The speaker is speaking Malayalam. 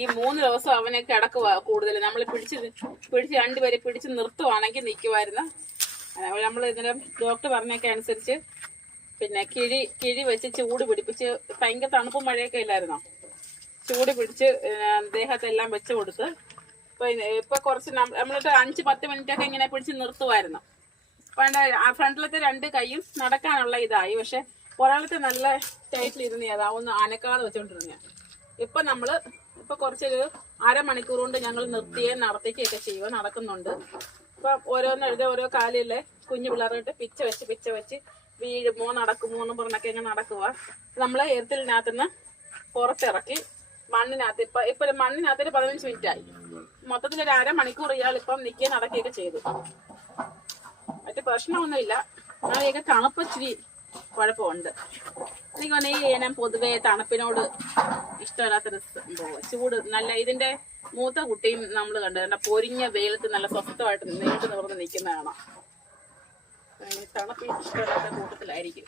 ഈ 3 ദിവസം അവനെ കിടക്കുക കൂടുതൽ. നമ്മൾ പിടിച്ച് രണ്ടുപേരെ പിടിച്ച് നിർത്തുവാണെങ്കിൽ നിൽക്കുമായിരുന്നു. നമ്മൾ ഇതിന് ഡോക്ടർ പറഞ്ഞൊക്കെ അനുസരിച്ച് പിന്നെ കിഴി വെച്ച് ചൂട് പിടിപ്പിച്ച്, ഭയങ്കര തണുപ്പും മഴയൊക്കെ ഇല്ലായിരുന്നോ, ചൂട് പിടിച്ച് ദേഹത്തെല്ലാം വെച്ച് കൊടുത്ത് ഇപ്പൊ കുറച്ച് നമ്മളിട്ട് 5-10 മിനിറ്റൊക്കെ ഇങ്ങനെ പിടിച്ച് നിർത്തുമായിരുന്നു. പണ്ട് ഫ്രണ്ടിലത്തെ 2 കൈയും നടക്കാനുള്ള ഇതായി. പക്ഷെ ഒരാളത്തെ നല്ല ടൈറ്റിലിരുന്ന് അതാവുന്ന അനക്കാതെ വെച്ചോണ്ടിരുന്ന. ഇപ്പൊ കുറച്ചൊരു അരമണിക്കൂർ കൊണ്ട് ഞങ്ങൾ നിർത്തിയേം നടത്തിക്കുകയൊക്കെ ചെയ്യുക, നടക്കുന്നുണ്ട്. ഇപ്പൊ ഓരോ കാലിലെ കുഞ്ഞു പിള്ളേർക്കിട്ട് പിച്ച വെച്ച് വീഴുമോ നടക്കുമോ എന്ന് പറഞ്ഞൊക്കെ ഇങ്ങനെ നടക്കുക. നമ്മള് എരുത്തിനകത്തുനിന്ന് പുറത്തിറക്കി മണ്ണിനകത്ത് ഇപ്പൊ മണ്ണിനകത്തൊരു 15 മിനിറ്റ് ആയി. മൊത്തത്തിൽ ഒരു അരമണിക്കൂർ ഇയാൾ ഇപ്പം നിൽക്കുകയും നടക്കുകയൊക്കെ ചെയ്തു. മറ്റു പ്രശ്നമൊന്നുമില്ല. അവയൊക്കെ തണുപ്പ് ഇച്ചിരി കുഴപ്പമുണ്ട്. എനിക്ക് തോന്നുന്നു ഈ ഇനം പൊതുവെ തണുപ്പിനോട് ഇഷ്ടമില്ലാത്തൊരു സംഭവം. ചൂട് നല്ല ഇതിന്റെ മൂത്ത കുട്ടിയും നമ്മൾ കണ്ടു പൊരിഞ്ഞ വെയിലത്ത് നല്ല സ്വസ്ഥമായിട്ട് നീണ്ടു നിവർന്ന് നിൽക്കുന്ന കാണാം. തണുപ്പ് ഇഷ്ടമില്ലാത്ത കൂട്ടത്തിലായിരിക്കും.